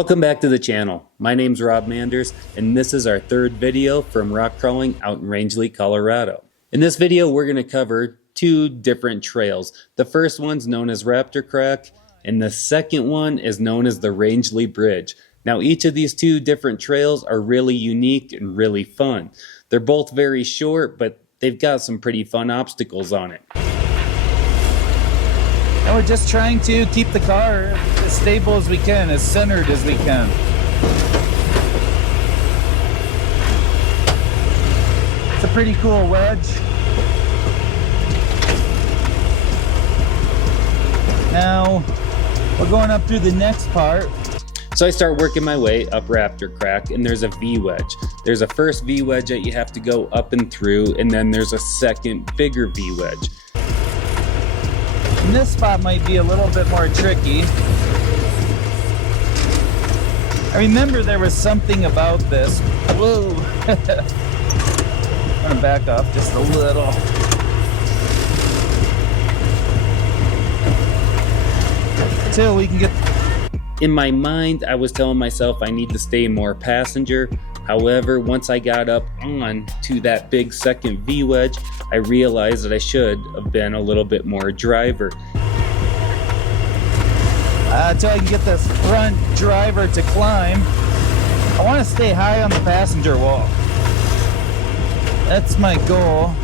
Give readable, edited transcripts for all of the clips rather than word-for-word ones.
Welcome back to the channel. My name's Rob Manders, and this is our third video from rock crawling out in Rangely, Colorado. In this video, we're going to cover two different trails. The first one's known as Raptor Crack, and the second one is known as the Rangely Bridge. Now, each of these two different trails are really unique and really fun. They're both very short, but they've got some pretty fun obstacles on it. And we're just trying to keep the car as stable as we can, as centered as we can. It's a pretty cool wedge. Now, we're going up through the next part. So I start working my way up Raptor Crack, and there's a V-wedge. There's a first V-wedge that you have to go up and through, and then there's a second bigger V-wedge. And this spot might be a little bit more tricky. I remember there was something about this. Whoa! I'm gonna back off just a little. Till we can get... In my mind, I was telling myself I need to stay more passenger. However, once I got up on to that big second V-wedge, I realized that I should have been a little bit more driver. Until I can get this front driver to climb, I want to stay high on the passenger wall. That's my goal.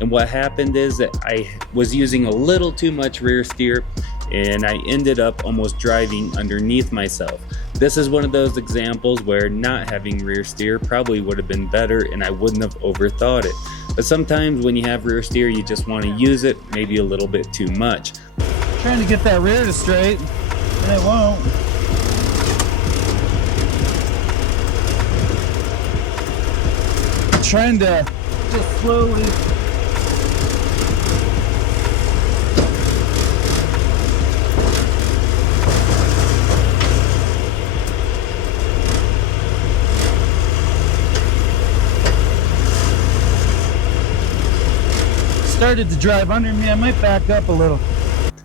And what happened is that I was using a little too much rear steer, and I ended up almost driving underneath myself. This is one of those examples where not having rear steer probably would have been better, and I wouldn't have overthought it. But sometimes when you have rear steer, you just want to use it maybe a little bit too much. Trying to get that rear to straight, and it won't. Trying to just slowly... started to drive under me. I might back up a little.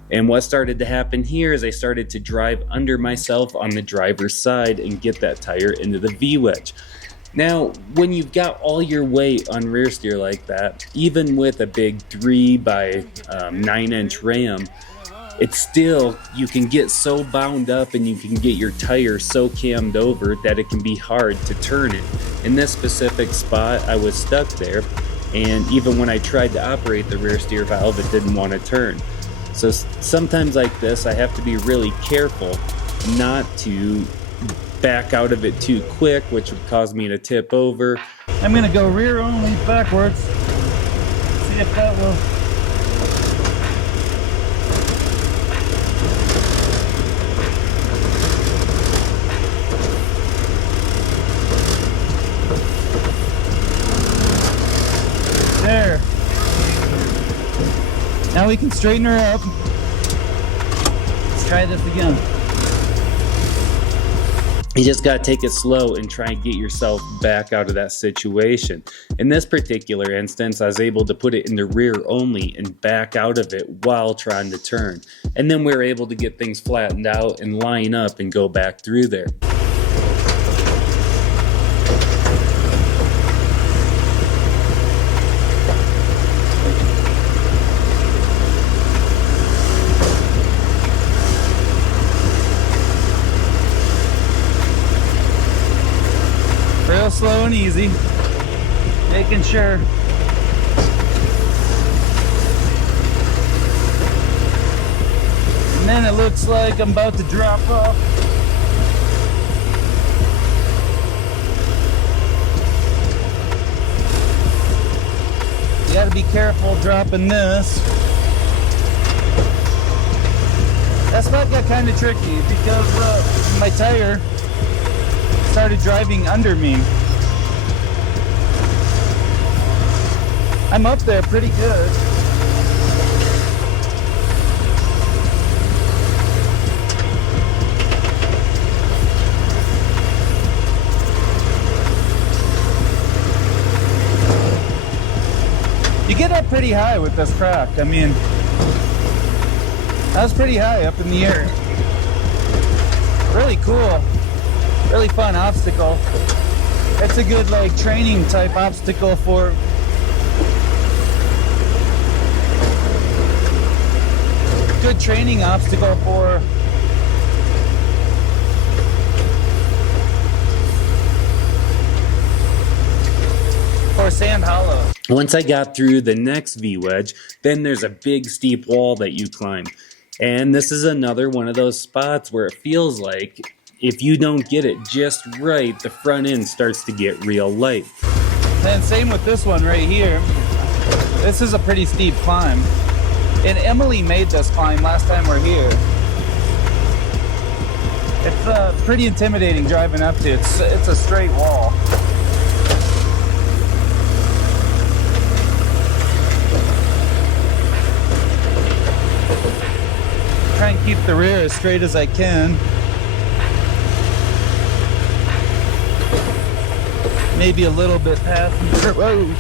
And what started to happen here is I started to drive under myself on the driver's side and get that tire into the V-wedge. Now, when you've got all your weight on rear steer like that, even with a big 3 by 9 inch ram, it's still, you can get so bound up and you can get your tire so cammed over that it can be hard to turn it. In this specific spot, I was stuck there. And even when I tried to operate the rear steer valve, it didn't want to turn. So sometimes like this, I have to be really careful not to back out of it too quick, which would cause me to tip over. I'm gonna go rear only backwards. See if that will... There. Now we can straighten her up. Let's try this again. You just gotta take it slow and try and get yourself back out of that situation. In this particular instance, I was able to put it in the rear only and back out of it while trying to turn. And then we were able to get things flattened out and line up and go back through there. Real slow and easy, making sure. And then it looks like I'm about to drop off. You gotta be careful dropping this. That spot got kind of tricky because my tire started driving under me. I'm up there pretty good. pretty high with this crack. I mean, I was pretty high up in the air. Really cool. Really fun obstacle. It's a good like training type obstacle for good training obstacle for Sand Hollow. Once I got through the next V-wedge, then there's a big steep wall that you climb. And this is another one of those spots where it feels like if you don't get it just right, the front end starts to get real light. And same with this one right here. This is a pretty steep climb. And Emily made this climb last time we're here. It's pretty intimidating driving up to it. It's a straight wall. Try and keep the rear as straight as I can. Maybe a little bit passenger. Whoa.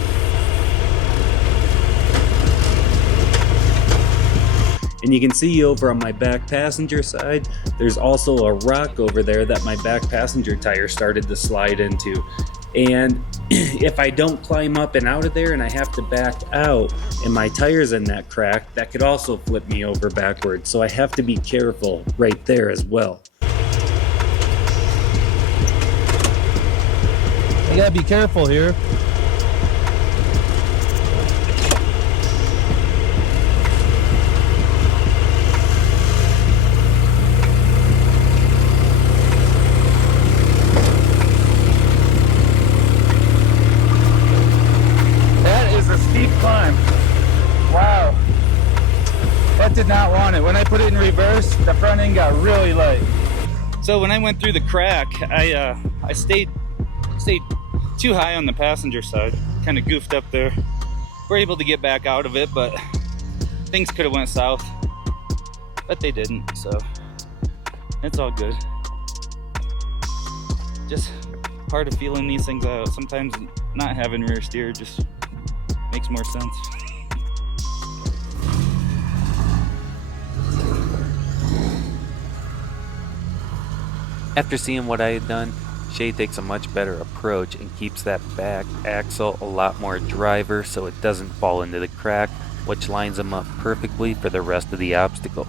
And you can see over on my back passenger side, there's also a rock over there that my back passenger tire started to slide into. And if I don't climb up and out of there and I have to back out and my tire's in that crack, that could also flip me over backwards. So I have to be careful right there as well. You gotta be careful here. That is a steep climb. Wow. That did not want it. When I put it in reverse, the front end got really light. So when I went through the crack, I stayed too high on the passenger side, kind of goofed up there. We're able to get back out of it, but things could have went south, but they didn't, so it's all good. Just part of feeling these things out. Sometimes not having rear steer just makes more sense. After seeing what I had done, Shay takes a much better approach and keeps that back axle a lot more driver so it doesn't fall into the crack, which lines him up perfectly for the rest of the obstacle.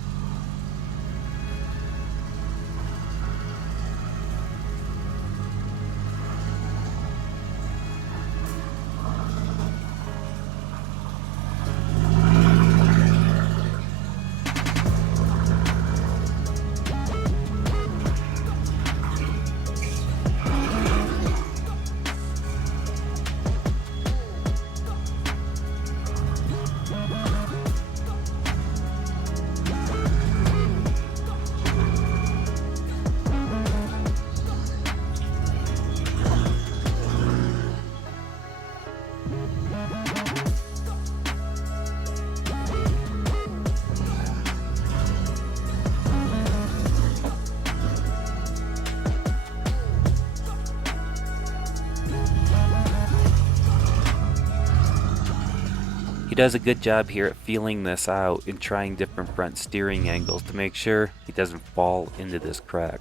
He does a good job here at feeling this out and trying different front steering angles to make sure he doesn't fall into this crack.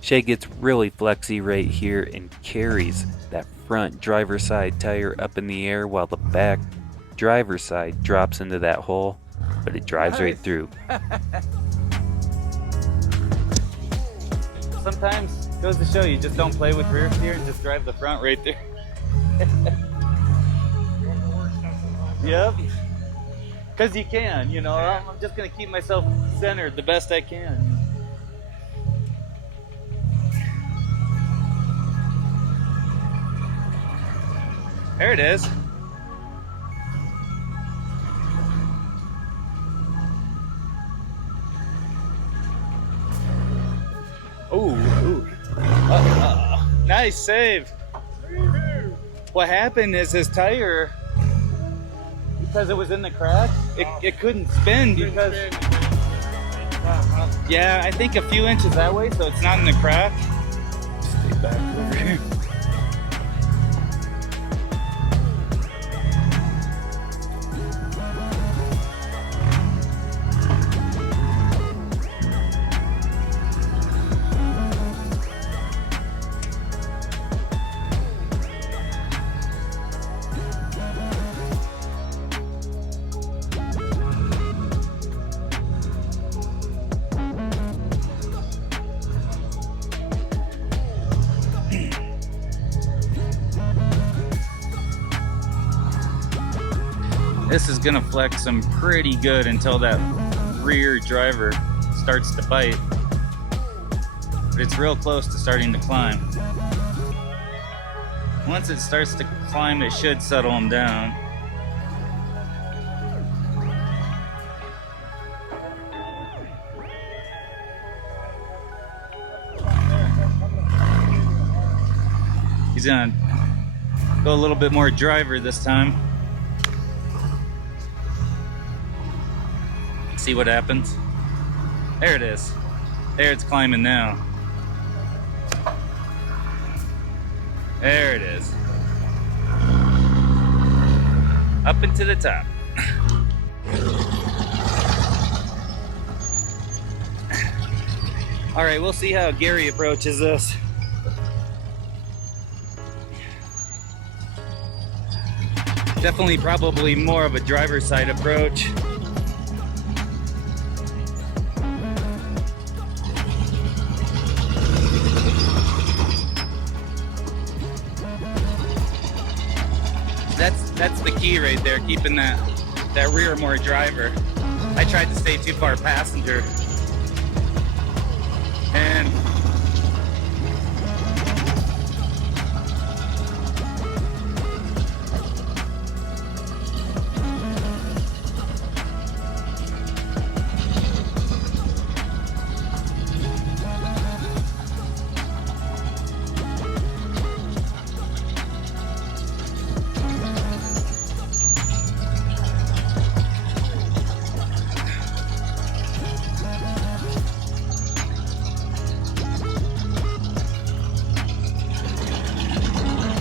Shay gets really flexy right here and carries that front driver's side tire up in the air while the back driver's side drops into that hole, but it drives right through. Sometimes it goes to show you just don't play with rear steer and just drive the front right there. Yep. Because you can, you know. I'm just going to keep myself centered the best I can. There it is. Ooh. Nice save. What happened is his tire, because it was in the crack, it couldn't spin because Yeah, I think a few inches that way, so it's not in the crack. Stay back over here. This is gonna flex them pretty good until that rear driver starts to bite. But it's real close to starting to climb. Once it starts to climb, it should settle them down. He's gonna go a little bit more driver this time. See what happens. There it is. There it's climbing now. There it is. Up into the top. All right, we'll see how Gary approaches this. Definitely probably more of a driver's side approach. That's the key right there, keeping that rear more driver. I tried to stay too far passenger. And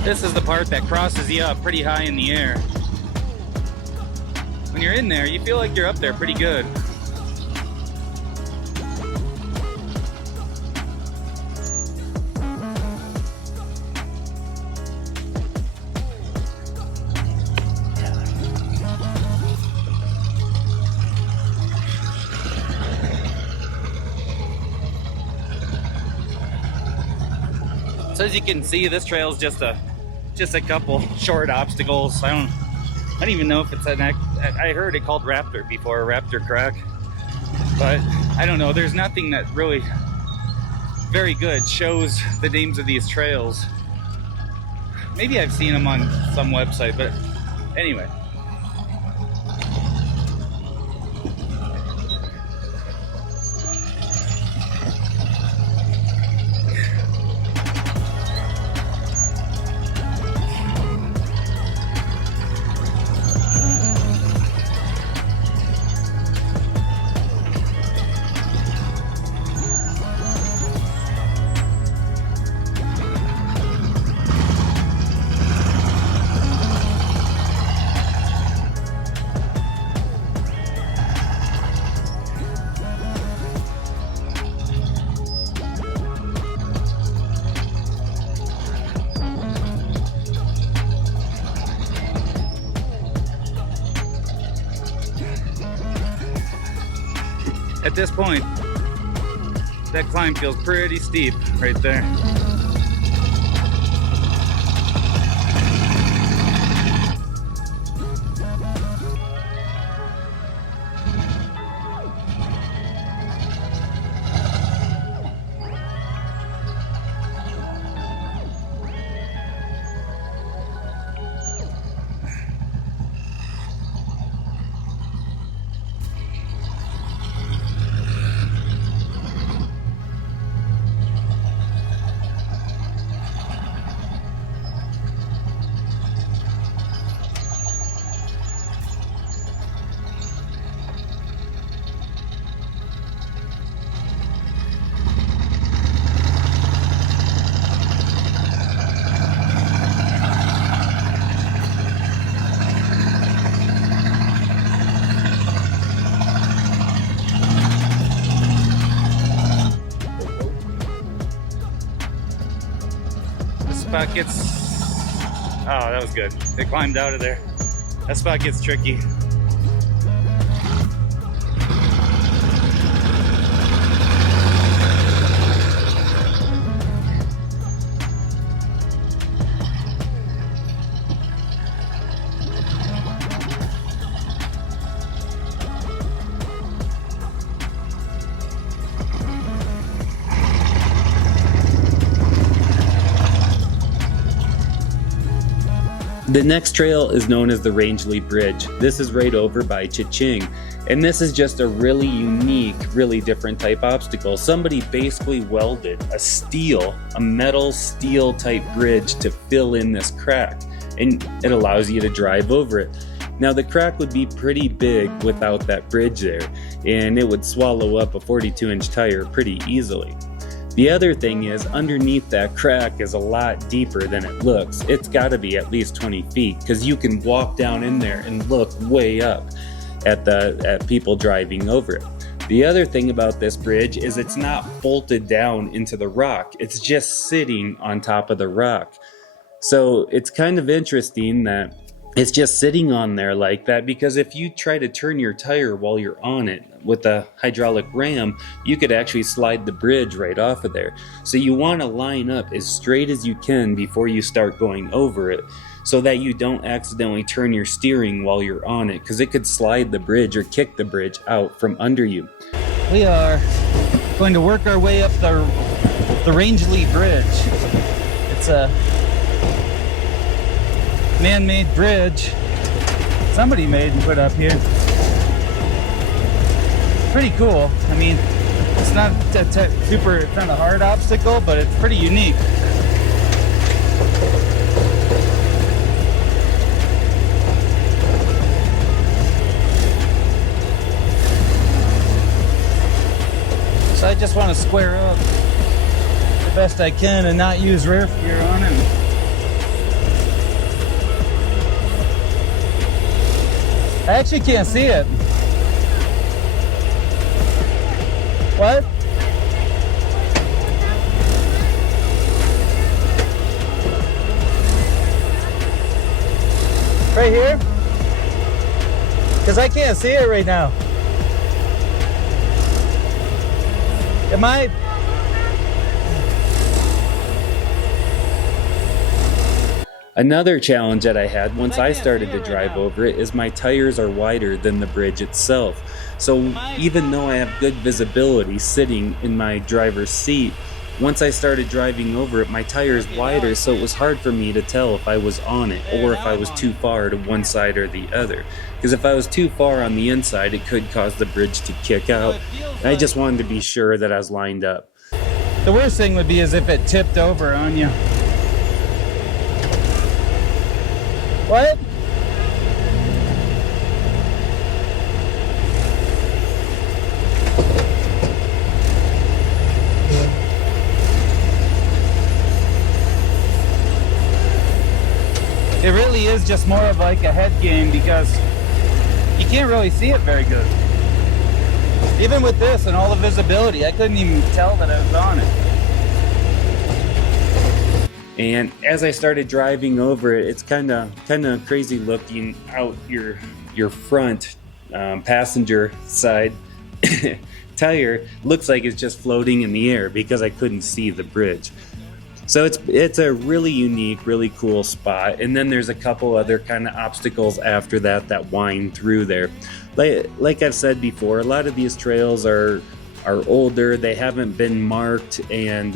this is the part that crosses you up pretty high in the air. When you're in there, you feel like you're up there pretty good. So as you can see, this trail is just a couple short obstacles. I don't even know if it's I heard it called Raptor before, Raptor Crack, but I don't know. There's nothing that really very good shows the names of these trails. Maybe I've seen them on some website, but anyway. At this point, that climb feels pretty steep right there. spot gets... Oh, that was good. It climbed out of there. That spot gets tricky. The next trail is known as the Rangely Bridge. This is right over by Cha-Ching, and this is just a really unique, really different type obstacle. Somebody basically welded a metal steel type bridge to fill in this crack, and it allows you to drive over it. Now the crack would be pretty big without that bridge there, and it would swallow up a 42-inch tire pretty easily. The other thing is, underneath that crack is a lot deeper than it looks. It's got to be at least 20 feet, because you can walk down in there and look way up at people driving over it. The other thing about this bridge is it's not bolted down into the rock. It's just sitting on top of the rock. So it's kind of interesting that it's just sitting on there like that, because if you try to turn your tire while you're on it with a hydraulic ram, you could actually slide the bridge right off of there. So you want to line up as straight as you can before you start going over it, so that you don't accidentally turn your steering while you're on it, because it could slide the bridge or kick the bridge out from under you. We are going to work our way up the Rangely Bridge. It's a man-made bridge somebody made and put up here. Pretty cool. I mean, it's not it's not a hard obstacle, but it's pretty unique. So I just want to square up the best I can and not use rear gear on it. I actually can't see it. What? Right here? Because I can't see it right now. Am I? Another challenge that I had once I started to drive over it is my tires are wider than the bridge itself. So even though I have good visibility sitting in my driver's seat, once I started driving over it, my tire is wider, so it was hard for me to tell if I was on it or if I was too far to one side or the other. Because if I was too far on the inside, it could cause the bridge to kick out. And I just wanted to be sure that I was lined up. The worst thing would be is if it tipped over on you. What? It really is just more of like a head game, because you can't really see it very good. Even with this and all the visibility, I couldn't even tell that I was on it. And as I started driving over it, it's kind of crazy looking out your front passenger side tire. Looks like it's just floating in the air because I couldn't see the bridge. So it's a really unique, really cool spot. And then there's a couple other kind of obstacles after that wind through there. Like I've said before, a lot of these trails are older. They haven't been marked and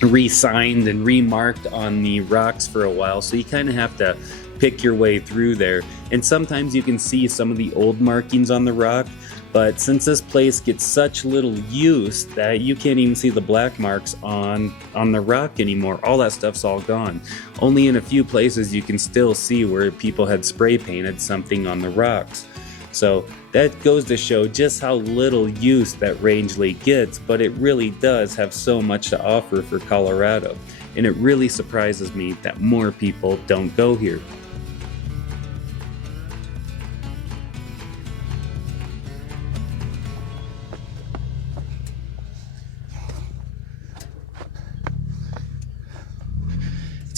re-signed and remarked on the rocks for a while, so you kind of have to pick your way through there. And sometimes you can see some of the old markings on the rock, but since this place gets such little use that you can't even see the black marks on the rock anymore, all that stuff's all gone. Only in a few places you can still see where people had spray painted something on the rocks. So that goes to show just how little use that Rangely gets, but it really does have so much to offer for Colorado. And it really surprises me that more people don't go here.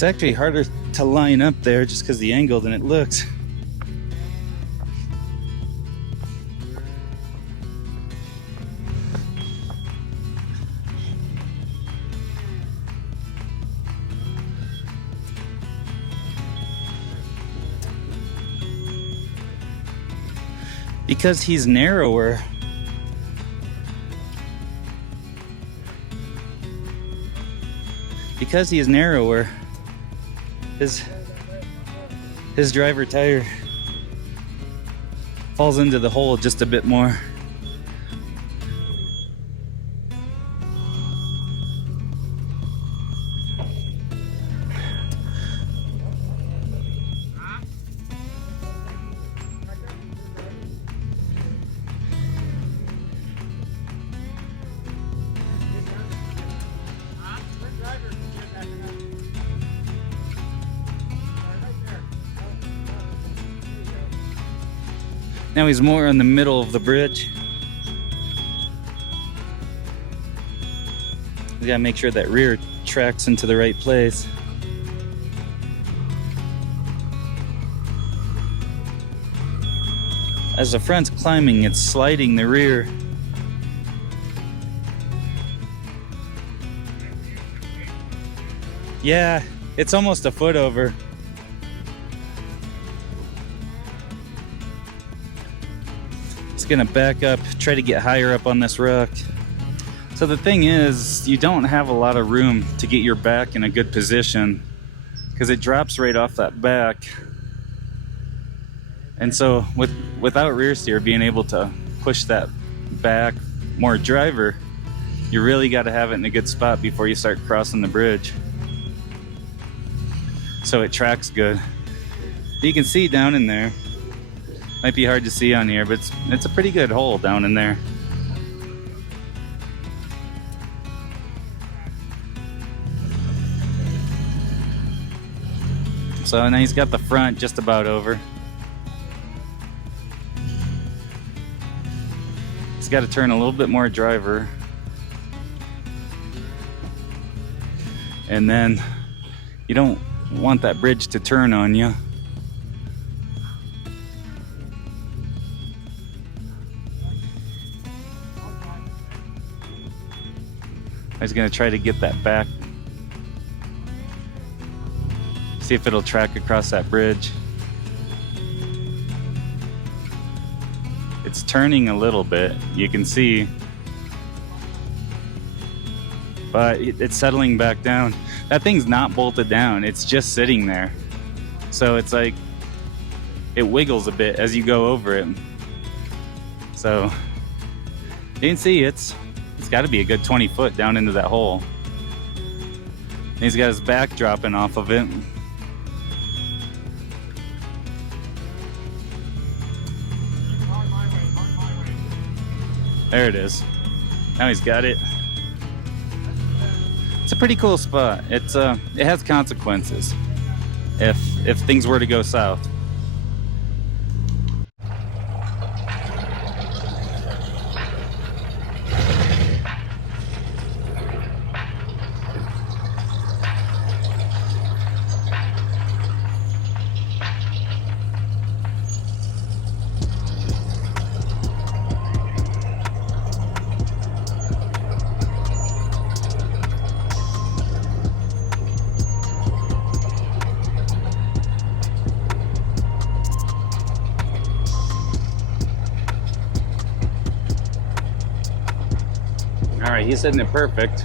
It's actually harder to line up there just because of the angle than it looks. Because he's narrower. Because he is narrower, his driver tire falls into the hole just a bit more. Now he's more in the middle of the bridge. We gotta make sure that rear tracks into the right place. As the front's climbing, it's sliding the rear. Yeah, it's almost a foot over. Gonna back up, try to get higher up on this rock. So the thing is, you don't have a lot of room to get your back in a good position because it drops right off that back. And so without rear steer being able to push that back more driver, you really got to have it in a good spot before you start crossing the bridge, so it tracks good. You can see down in there. Might be hard to see on here, but it's a pretty good hole down in there. So now he's got the front just about over. He's got to turn a little bit more driver. And then you don't want that bridge to turn on you. I was gonna try to get that back. See if it'll track across that bridge. It's turning a little bit, you can see. But it's settling back down. That thing's not bolted down, it's just sitting there. So it's like, it wiggles a bit as you go over it. So, you can see it's got to be a good 20 foot down into that hole. And he's got his back dropping off of it. There it is. Now he's got it. It's a pretty cool spot. It has consequences if things were to go south. All right, he's hitting it perfect.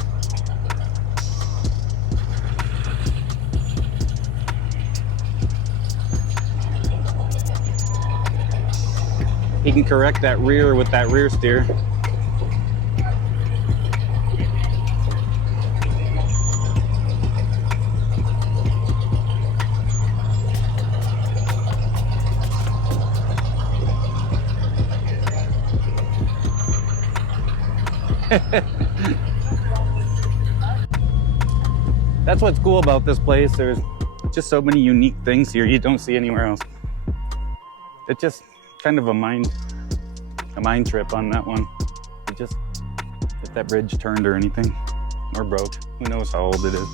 He can correct that rear with that rear steer. That's what's cool about this place. There's just so many unique things here you don't see anywhere else. It's just kind of a mind trip on that one. Just if that bridge turned or anything, or broke. Who knows how old it is.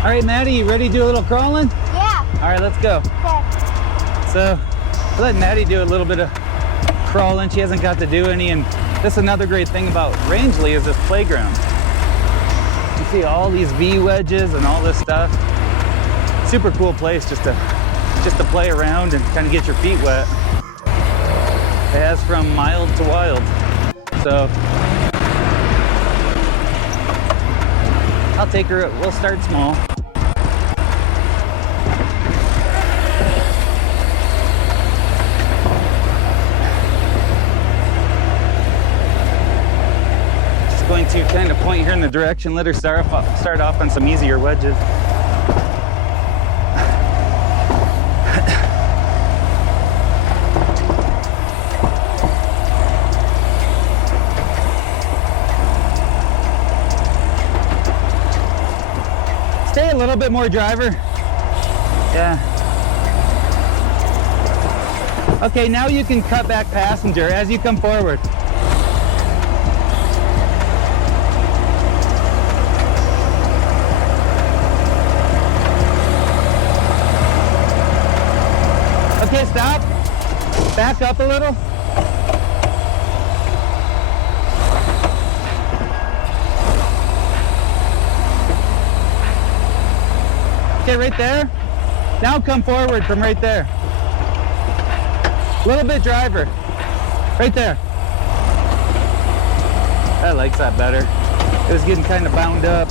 All right, Maddie, you ready to do a little crawling? Yeah. All right, let's go. Okay. So I let Maddie do a little bit of crawling. She hasn't got to do any, and that's another great thing about Rangely is this playground. You see all these V wedges and all this stuff. Super cool place just to play around and kind of get your feet wet. It has from mild to wild. So I'll take her, we'll start small. Just going to kind of point her in the direction, let her start off on some easier wedges. Stay a little bit more, driver. Yeah. Okay, now you can cut back passenger as you come forward. Okay, stop. Back up a little. Okay, right there. Now come forward from right there. A little bit, driver. Right there. I like that better. It was getting kind of bound up,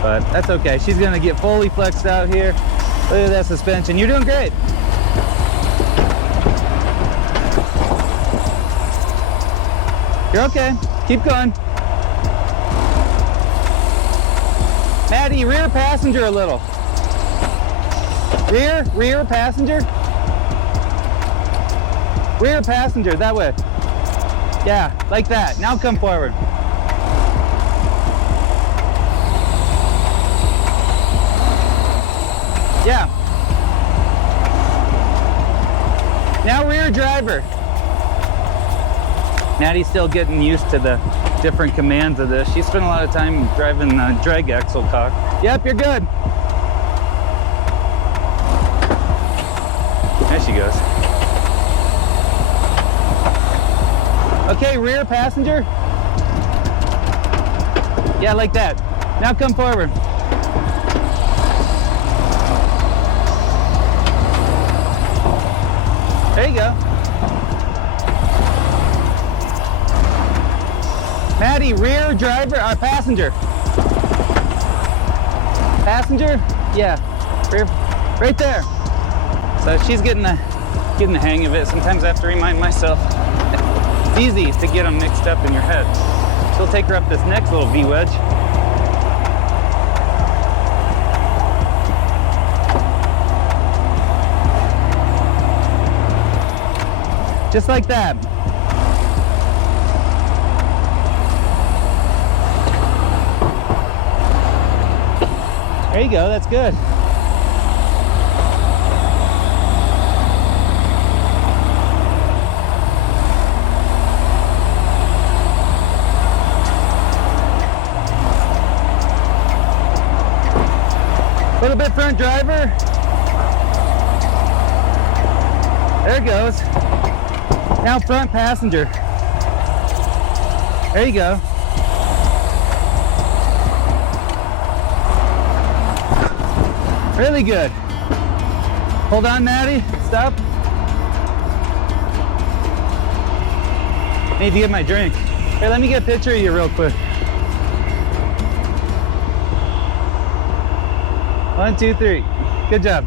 but that's okay. She's gonna get fully flexed out here. Look at that suspension. You're doing great. You're okay. Keep going. Maddie, rear passenger a little. Rear passenger. Rear passenger, that way. Yeah, like that. Now come forward. Yeah. Now rear driver. Maddie's still getting used to the different commands of this. She spent a lot of time driving the drag axle cock. Yep, you're good. There she goes. Okay, rear passenger. Yeah, like that. Now come forward. There you go. Maddie, rear driver, passenger. Passenger? Yeah, rear, right there. So she's getting the hang of it. Sometimes I have to remind myself. It's easy to get them mixed up in your head. So we'll take her up this next little V-wedge. Just like that. There you go, that's good. A little bit front driver. There it goes. Now front passenger. There you go. Really good. Hold on, Maddie. Stop. Need to get my drink. Hey, let me get a picture of you real quick. 1, 2, 3. Good job.